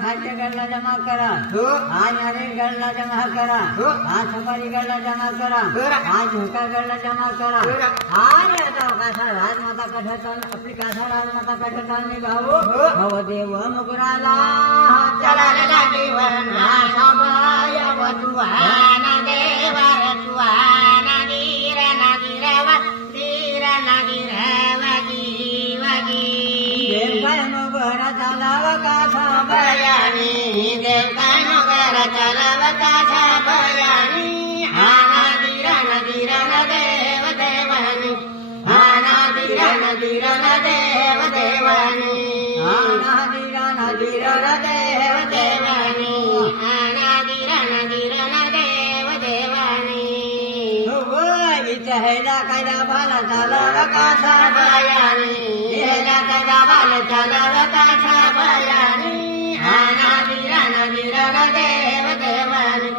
खाद्य गणला जमा करा आज अनेक गणला जमा करा आज सफारी गणला जमा करा आज झोका गणला जमा करा आज आता कासाळ राजमाता कथाचा आपली कासाळ राजमाता कथाचा निभावो भवदेव मुकुराला चला देवन समाय वधुवान देवर तुवान धीर नगीरव धीर नगीरव जीवगी देवकाय नगर चलाव कासा बयानी देवकाय नगर चलाव कासा बयानी आना धीर नगीरव देव देवानी आना धीर नगीरव देव देवानी आना धीर नगीरव देव देवानी आना धीर नगीरव देव देवानी हेला कैला बाला चलाव कासा बयानी हेला कैला बाला चलाव कासा बयानी आना धीर नगीरव देव देवानी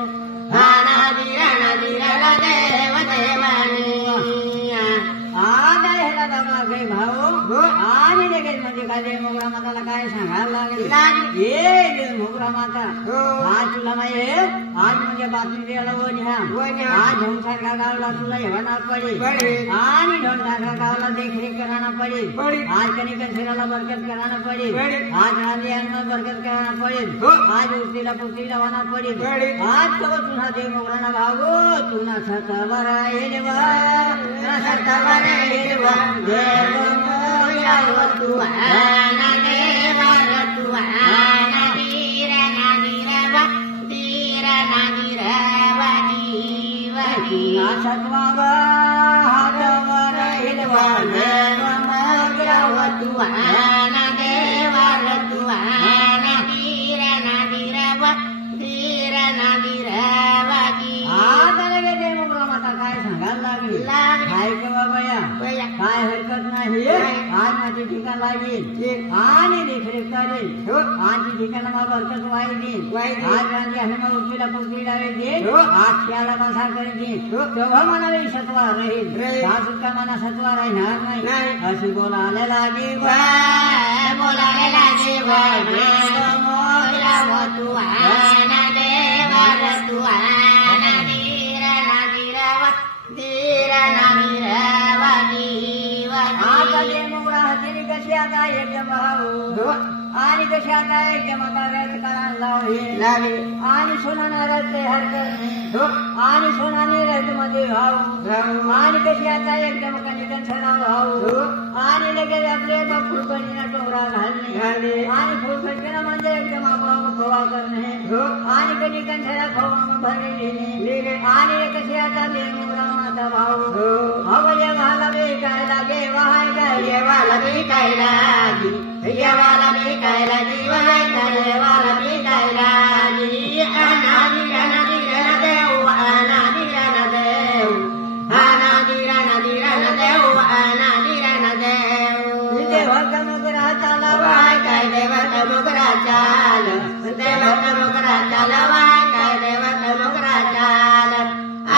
आना धीर नगीरव देव देवानी आना हेला दमा गई भाऊ आणि लगेच म्हणजे काय मोगरा माताला काय सांगायला लागेल ये मोगरा माता आज तुला माहिती आज म्हणजे बातमी द्यायला वन्या आज ढोंगसारखा गावला तुला येणार पडेल आणि ढोंगसारखा गावला देखरेख करायला पडेल आज कणिकशिराला बरकत करायला पडेल आज रांदियांना बरकत करायला पडेल आज उस्तीला पुस्तीला वाना पडेल आज तो तुझा दे मोगराना भागो तुना सतवर येवा सतवर येवा देव मोया वतुआना देवर तुआना धीर नगीरव धीर नगीरव जीवगी सत्वावा हातवर हिलवा देव मोया वतुआना देवर तुआना धीर नगीरव धीर नगीरव जी आता लगे दे मोगरा माता काय सांगायला लागली काय का बाबा काय हरकत नाही आज माझी ठिकाण लागेल आणि देखरेख करेल आजची ठिकाणा बरकत वाईल आज रांधी हनुमा उठवीला पुसवीला देईल आज त्याला मासा करेल तेव्हा मला सत्वा राहील सुद्धा मला सत्वा राहणार नाही अशी बोलायला लागे बोलायला लागे तुआना देवर तुआना धीर नगीरव धीर नगीरव आता दे मोगरा हजेरी कशी आता एकदम भाऊ आणि कशी आता एकदम आता रथ करायला लावे आणि सोनाना रथ हरकत आणि सोनाने रथ मध्ये भाऊ आणि कशी आता एकदम कणिकन सरा भाऊ आणि लगेच आपले फुलपणीला टोकरा घालणे आणि फुलपणीला म्हणजे एकदम आपोआप खोवा करणे आणि कणिकन सरा खोवा भरणे आणि कशी आता दे मोगरा माता भाऊ अवय घाला काय लागे वाय काय येवाला मी काय लागी येवाला मी काय लागी वाय काय येवाला मी काय लागी अनादी अनादी देव अनादी देव अनादी अनादी देव अनादी देव देवाचा मोगरा चाला वाय काय देवाचा मोगरा चाल देवाचा मोगरा चाला वाय काय देवाचा मोगरा चाल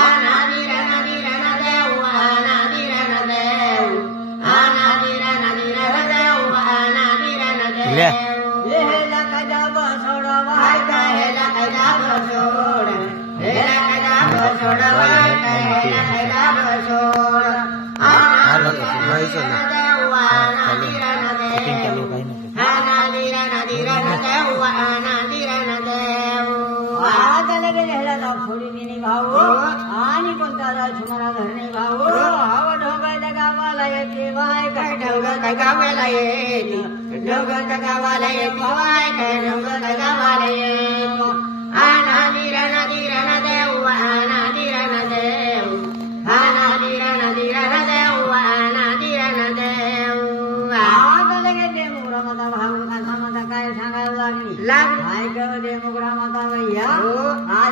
अनादी अनादी देव अनादी देव अनादी अनादी देव अनादी देव हेला कजा बसोड वाय काय हेला कजा बसोड हेला कजा बसोड वाय काय हेला कजा बसोड अनादी देव अनादी देव अनादी अनादी देव अनादी देव आता लगेच हेला जाऊ थोडी दिनी भाऊ आणि कोणता राजकुमारा धरणे भाऊ हवा ढोगायला गावाला येते वाय काय ढोगायला गावाला येते ढोगायला गावाला येते वाय काय ढोगायला गावाला येते अनादी देव अनादी देव अनादी देव अनादी देव आता लगेच दे मोगरा माता भाऊ कथा माता काय सांगायला लागली काय करू दे मोगरा माता भैया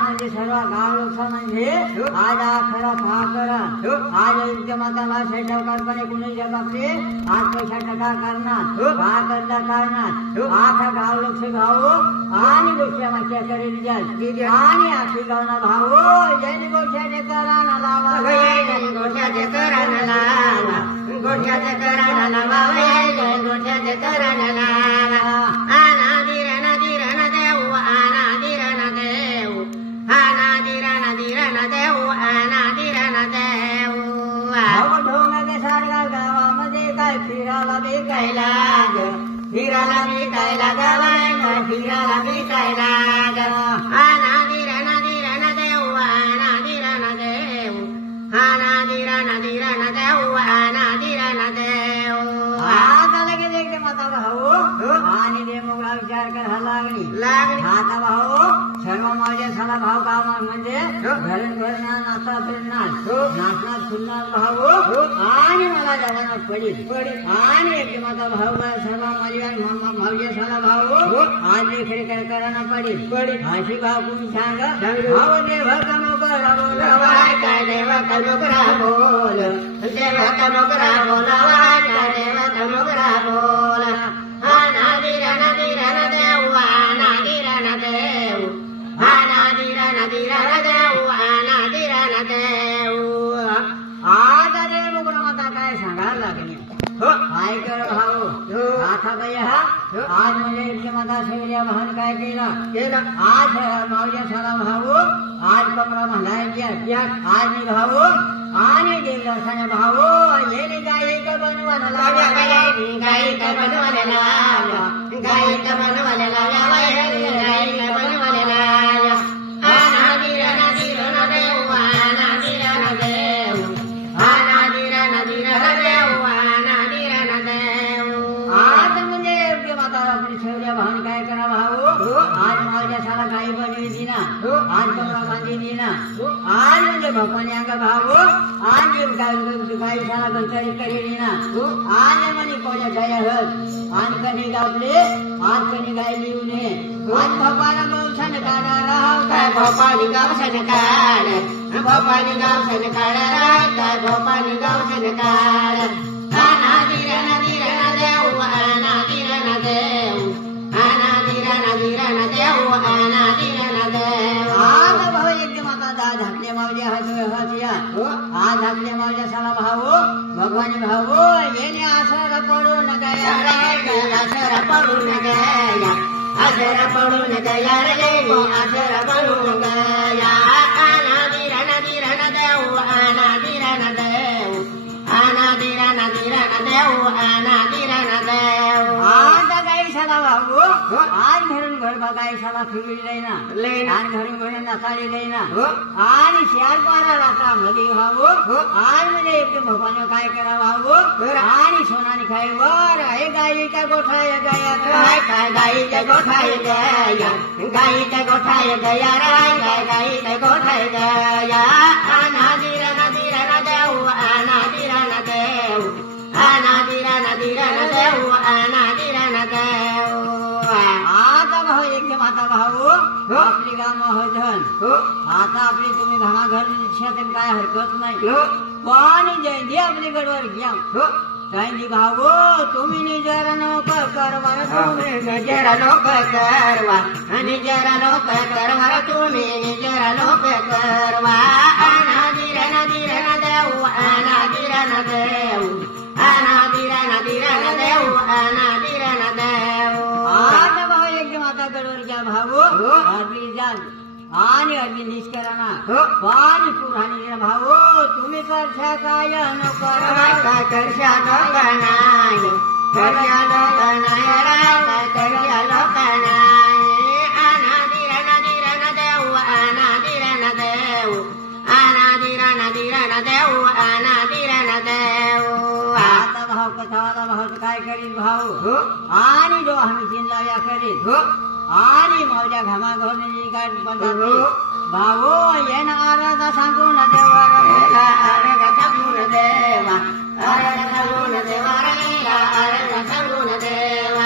आज म्हणजे सर्व गावलोक म्हणजे आज खरा भाकरण आज माता भाषा कल्पने कुणीच्या बाबतीत आज पैसा टका करणार भाकरला करणार आखा गावलोक से भाऊ आणि गोष्टी मागच्या करेल जाल आणि आखी गावना भाऊ जैन गोष्टी कराना लावा गोष्टी कराना लावा गोष्टी कराना लावा गोष्टी कराना लावा आनादिरना दिरना देव आनादिरना देव आनादिरना दिरना देव आनादिरना देव ढोंगाच्या सारखा गावामध्ये काय फिरायला बिकायला फिरायला बिकायला गावाय फिरायला बिकायला आनादिरना दिरना देव आनादिरना देव आनादिरना दिरना देव आनादिरना देव आता लगेच एकटे माता भाऊ आणि देवमुळा विचार करायला लागली आता भाऊ सर्व माझे साला भाव काम म्हणजे घरून घरना नाचा फिरणार नाचणार फिरणार भाऊ आणि मला जवानात पडेल आणि एकटे माता भाऊ सर्व माझे साला भाऊ आज देखील काय करायला पडेल अशी भाव कोणी सांगा भाऊ देव कनो करा बोलावा काय देव कनो करा बोल देव कनो करा बोलावा काय देव कनो करा बोल आनादिरना दिरना देव आनादिरना देव आनादिरना दिरना देव आनादिरना देव आता देव माता काय सांगायला लागली काय कर भाऊ आता काय आज म्हणजे माता सगळ्या भान काय केलं आज माझ्या साला भाऊ आज कमरा म्हणायची आज मी भाऊ आणि देवदर्शना भाऊ ये गाई का बनवायला गाई का बनवायला गाई का बनवायला गाई का बनवायला आनादिरना दिरना देव आनादिरना देव आनादिरना दिरना देव आनादिरना देव आज म्हणजे योग्य माता आपली शौर्य भान काय करा भाऊ आज माझ्या साला गाई बनवी दिना आज कमरा बांधी दिना आज म्हणजे भगवान अंग भाऊ आज गाई साला गंतरी करी दिना आज म्हणे कोण्या गाय हत आज कधी गावले आज कधी गाय लिहू नये आज भगवान गौसन काढा राव काय भोपाली गौसन काढ भोपाली गौसन काढा राव काय भोपाली गौसन काढ आनादिरना दिरना देव आनादिरना देव आनादिरना दिरना देव आनादिरना देव आज भाऊ एकदम आता धाकले मावले हसिया आज धाकले मावले साला भाऊ भगवान भाऊ येणे आसरा पडून गया आसरा पडून गया आसरा पडून गया रे आसरा पडून गया आनादिरना दिरना देव आनादिरना देव आनादिरना दिरना देव आनादिरना देव आता गाई साला भाऊ आज घरून घर गाई साला फिरली लेना आणि घरून घर नसाली लेना आणि शेअर पारा राहता मध्ये भाऊ आज म्हणजे एक भगवान काय करा भाऊ आणि सोनानी खाय वर आहे गाईच्या गोठाय गया काय गाईच्या गोठाय गया गाईच्या गोठाय गया रे गाईच्या गोठाय गया आनादिरना दिरना देव आनादिरना देव आनादिरना दिरना देव आनादिरना देव आता भाऊ एक माता भाऊ आपली गाव हजन आता आपली तुम्ही घराघर शेतात काय हरकत नाही पण जयंती आपली गडवर घ्या जयंती भाऊ तुम्ही निजरा लोक करवा तुम्ही निजरा लोक करवा निजरा लोक करवा तुम्ही निजरा लोक करवा आनादिरना दिरना देव आनादिरना देव आनादिरना दिरना देव आनादिरना देव आता भाऊ एकदम आता गडवर घ्या भाऊ आपली जाल आणि अगदी निष्कराना पाणी पुराणी भाऊ तुम्ही करशा काय काय करशा लोक नाही करशा लोक नाही करशा लोक नाही आनादिरना दिरना देव आनादिरना देव आनादिरना दिरना देव आनादिरना देव आता भाऊ कथावाला भाऊ काय करील भाऊ आणि जो आम्ही चिनलाव्या करील आणि माझ्या घामाघोनी गाठ बंधात भाऊ येणं आराधा सांगून देवा आराधा सांगून देवा आराधा सांगून देवा आराधा सांगून देवा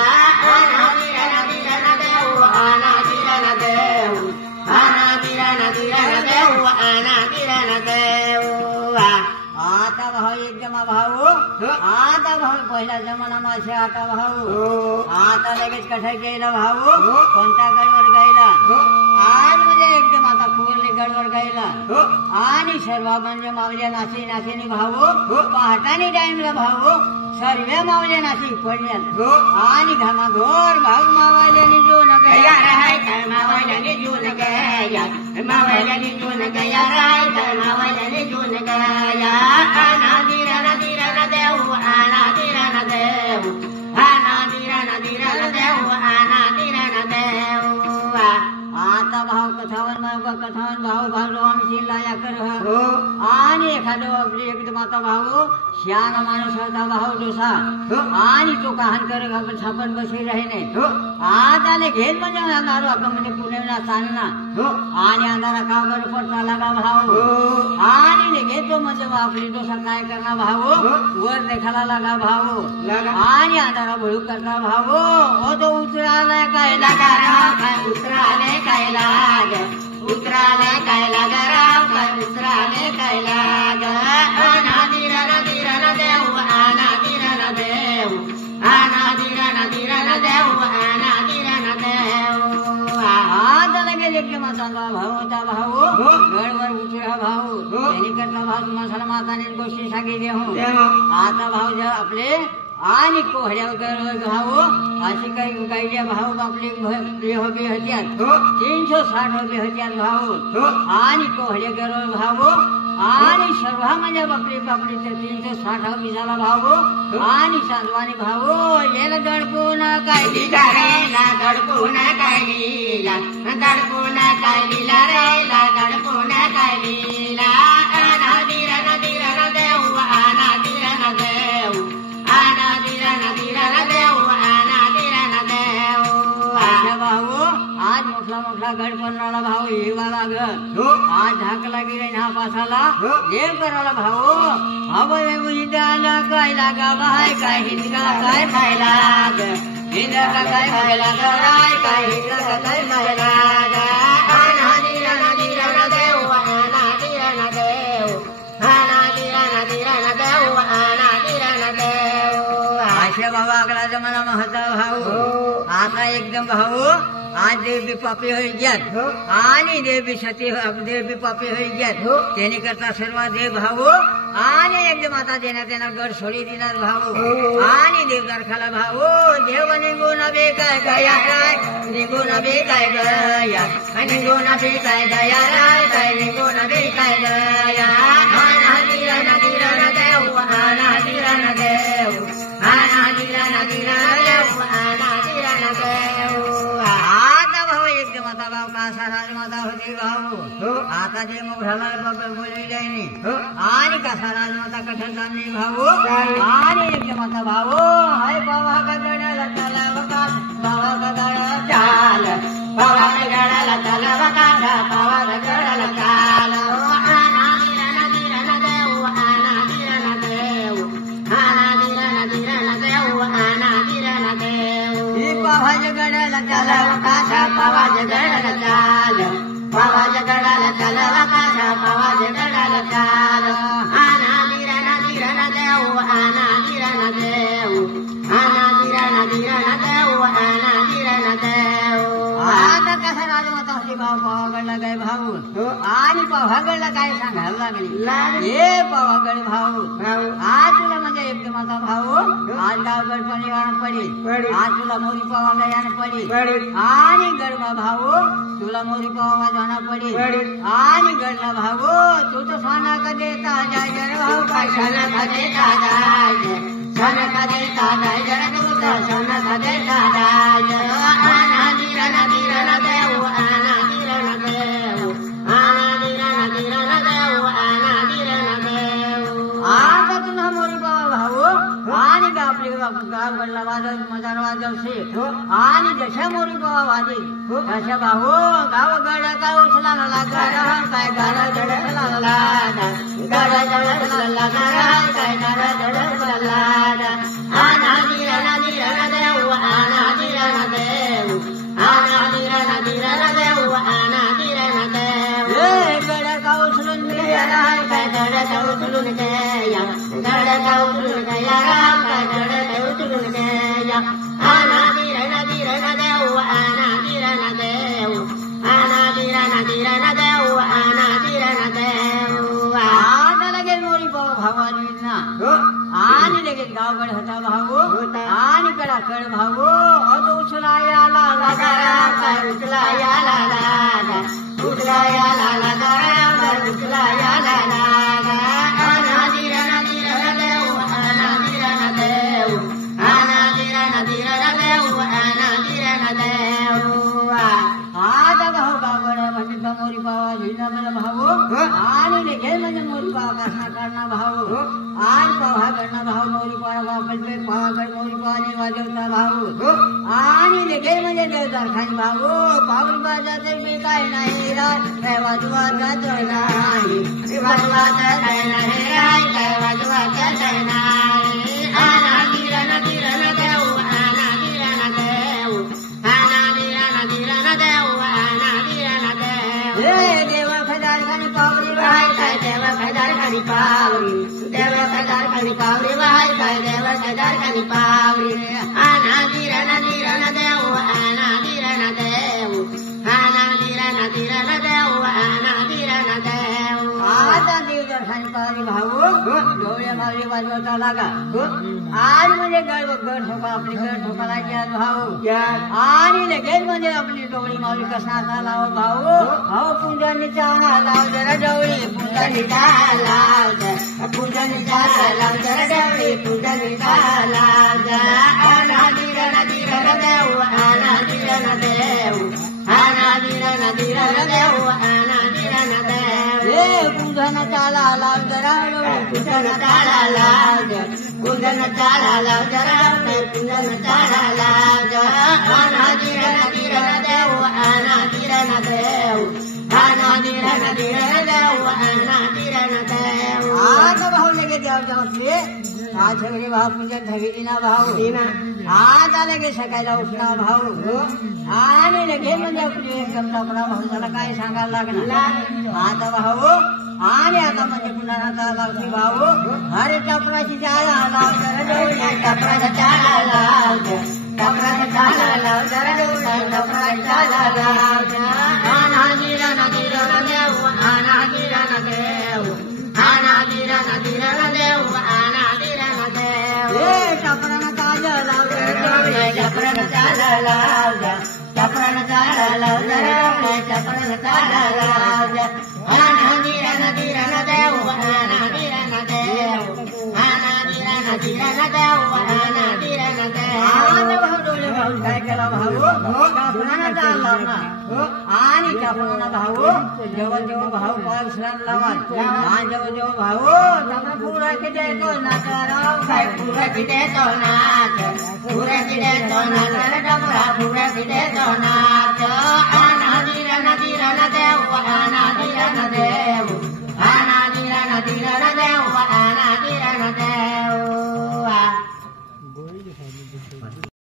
आनादिरना दिरना देव आनादिरना देव आनादिरना अनादिरण देव आता भाऊ एकदम भाऊ आता भाऊ पहिला जमाना माझे आता भाऊ आता लगेच कसा गेला भाऊ कोणत्या गडवर गायला आज म्हणजे एकदम आता कुर्ली गडवर गायला आणि सर्व म्हणजे मावल्या नाची नाचीने भाऊ पहाटाने टाइमला भाऊ सर्व मावल्या नाची पडल्या आणि घमाघोर भाऊ मावल्याने जो न गया राय मावल्याने जो न गया मावल्याने जो न गया राय मावल्याने जो न गया अनादिरण देव अनादिरण देव अनादिरण देव अनादिरण देव आता भाऊ कथावन भाऊ भाऊ आमची लाया कर आणि एखादं एकदम आता भाऊ श्याम माणूस होता भाऊ डोसा आणि तो कहाण कर छापण बसवी राही नाही आता घेत म्हणजे अंधारो आपण म्हणजे पुण्याला चालना आणि अंधारा का बरं पडता लागा भाऊ आणि घेतो म्हणजे आपली डोसा काय करणार भाऊ वर देखाला लागा भाऊ आणि अंधारा भळू करणार भाऊ हो तो उतरालाय काय लागा काय उतराले काय लाग उतराले काय लागा राव काय उतराले काय लाग अनादिरण देव अनादिरण देव अनादिरण देव अनादिरण देव आता लगेच एकदम आता भाऊ होता भाऊ गडवर उतरा भाऊ त्यांनी करता भाऊ मसाला माताने गोष्टी सांगितली हो आता भाऊ आपले आणि कोहड्या भाऊ अशी काही गायच्या भाऊ आपले हबी हत्यात 360 हबी हत्यात भाऊ आणि कोहड्या गरव भाऊ आणि सर्व म्हणजे बापरी बापरी 360 हबी झाला भाऊ आणि सांजवानी भाऊ येल गडपून काय लिला रे गडपून काय लिला गडपून काय लिला रे गडपून काय लिला अनादिरण देव अनादिरण देव अनादिरण देव अनादिरण देव भाऊ आज मोठा गड पडणारा भाऊ येवाला ग आज झाकला गेले ना पासाला देव कराला भाऊ हवं हिंदाला काय लागा बाय काय हिंदा काय खायला हिंदा काय खायला काय हिंदा काय खायला अनादिरण देव अनादिरण देव अनादिरण देव अनादिरण देव अशा बाबा आगला जमाना महत्व भाऊ आता एकदम भाऊ आज देव बी पापी होई ग्यात आणि देव बी सती देव बी पापी होई ग्यात त्याने करता सर्व देव भाऊ आणि एकदम आता देण्यात गड सोडी दिनार भाऊ आणि देवदार खाला भाऊ देव निघून बे काय गया राय निघून बे काय गया निघून बे काय गया राय काय निघून बे काय गया अनादिरण देव अनादिरण देव अनादिरण देव अनादिरण देव आता भाऊ एकदम आता भाऊ कासा राजमाता होती भाऊ आता ते मोघाला बोलवी जाईनी आणि कासा राजमाता कठर जाणली भाऊ आणि एकदम आता भाऊ हाय बाबा का गडाला चला बका बाबा का गडाला चाल बाबा का गडाला चला बका बाबा का गडाला चाल अनादिरण देव अनादिरण देव अनादिरण देव अनादिरण देव ही बाबाच्या गडाला चला बका बाबाच्या गडाला चाल बाबाच्या गडाला चला बका बाबाच्या गडाला चाल अनादिरण देव अनादिरण देव अनादिरण देव अनादिरण देव आता कसा राजमाता होती भाऊ पावागडला काय भाऊ आणि पावागडला काय सांगायला लागली हे पावागड भाऊ आज तुला म्हणजे एकदम आता भाऊ आज गावगड पण यान पडी आज तुला मोरी पावाला यान पडी आणि गडमा भाऊ तुला मोरी पावा जाणं पडी आणि गडला भाऊ तू तर सोना का देता जाय भाऊ काय सोना का देता जाय सोना का देता जाय जरा तू तर सोना का देता जाय अनादिरण देव अनादिरण देव अनादिरण देव अनादिरण देव आता तुला मोरी पावा भाऊ आणि आपली गाव गडला वाजव मजार वाजवशी आणि जशा मोरी पावा वाजी तशा भाऊ गाव गड काय उचला लागा काय गाडा गडला लागा गाडा गडला लागा काय गाडा गडला लागा अनादिरण देव अनादिरण देव अनादिरण देव अनादिरण देव गड का धडका उचलून द्या धडका उचलून द्या राम धडका उचलून द्या आनादिरण दिरण देऊ आनादिरण देऊ आनादिरण दिरण देऊ आनादिरण देऊ आता लगेच मोरी भावानी ना आणि लगेच गावगड होता भाऊ आणि कडाकड भाऊ अद उचलाया लाला गारा उचलाया लाला उचलाया लाला गारा उचलाया लाला आनादिरण दिरण देऊ आनादिरण देऊ आनादिरण दिरण देऊ आनादिरण देऊ आता भाऊ गावगड म्हणजे मोरी पावा लिहिला मला भाऊ आणि लगेच म्हणजे मोरी पावा कसा करणार भाऊ आज पावा करणार भाऊ मोरी पावा वापरते पावागड मोरी पावा वाजवता भाऊ आणि लगेच म्हणजे देवदार खाली भाऊ पाऊल बाजाचे मी काय नाही काय वाजवाचा नाही वाजवाचा काय नाही काय वाजवाचा काय नाही आनादिरण दिरण देऊ आनादिरण देऊ आनादिरण दिरण देऊ आनादिरण देऊ हे देवा खदार खाली पावरी वाहाय काय देवा खदार खाली पावरी देवा खदार खाली पावरी वाहाय काय देवा खदार खाली पावरी आनादिरण दिरण देऊ आनादिरण देऊ आनादिरण दिरण देऊ आनादिरण देऊ आता देवदार खाली पावरी भाऊ डोळे मारी वाजवता लागा आज म्हणजे गड ठोका आपली गड ठोका लागली भाऊ आणि लगेच म्हणजे आपली डोळी मावली कसा लाव भाऊ भाऊ पुंजनीचा लाव जरा डोळी पुंजनीचा लाव पुंजनीचा लाव जरा डोळी पुंजनीचा लाव आनादिरण दिरण देऊ आनादिरण देऊ आनादिरण दिरण देऊ आनादिरण देऊ हे पुंजनाचा लाव जरा पुंजनाचा लाव पुंजनाचा लाव जरा पुंजनाचा लाव आनादिरण दिरण देऊ आनादिरण देऊ आनादिरण दिरण देऊ आनादिरण देऊ आता भाऊ लगेच देवजावतले आज सगळे भाऊ पूजन धगेली ना भाऊ आज लगे सकाळला उठला भाऊ आणि लगेच म्हणजे आपली एकदम लपडा भाऊ त्याला काय सांगायला लागणार आता भाऊ आणि आता म्हणजे पुन्हा लावते भाऊ अरे टपराची चाला लाव टपराचा चाला लाव टपराचा चाला लाव जरा टपराचा चाला लाव आनादिरण दिरण देऊ आनादिरण देऊ आनादिरण दिरण देऊ आनादिरण देऊ हे टपराचा चाला लाव टपराचा चाला लाव टपराचा चाला लाव टपराचा चाला लाव आनादिरण दिरण देऊ आनादिरण देऊ आनादिरण दिरण देऊ आनादिरण देऊ काय केला भाऊ कापणाला चालला ना आणि कापणाला भाऊ जेव्हा जेव्हा भाऊ पाय विश्रांत लावा आणि जेव्हा जेव्हा भाऊ त्यांना पुरा किती येतो नाच काय पुरा किती येतो नाच पुरा किती येतो नाच पुरा किती येतो नाच आनादिरण दिरण देऊ